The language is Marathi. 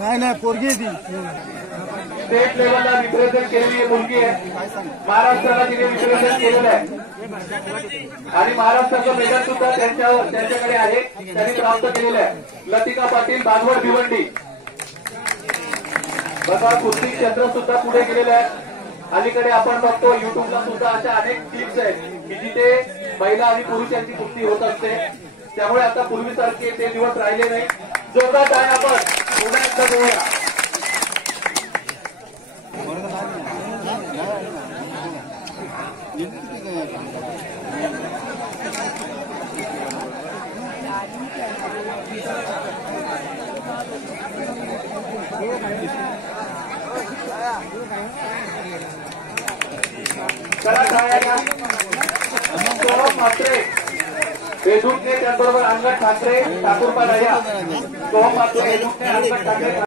नाही पोरगी ती स्टेट लेवलला रिप्रेझेंट केलेली मुलगी आहे. महाराष्ट्राला तिने रिप्रेझेंट केलेलं आहे आणि महाराष्ट्राचं मेडल सुद्धा त्यांच्याकडे आहे, त्यांनी प्राप्त केलेलं आहे. लतिका पाटील, बागवड भिवंडी. बघा, कुस्ती क्षेत्र सुद्धा पुढे गेलेलं आहे. अलीकडे आपण बघतो युट्यूबला सुद्धा अशा अनेक क्लिप्स आहेत की जिथे महिला आणि पुरुषांची कुस्ती होत असते. त्यामुळे आता पूर्वीसारखे ते दिवस राहिले नाही. जोरदार टाळ्या आपण पुन्हा एकदा देऊया. चला टाळ्या. सोहम म्हात्रे बेदूकने, त्याचबरोबर अंगद ठाकरे, ठाकूरपाडा. सोहम म्हात्रे, बेदूकने, अंगद ठाकरे.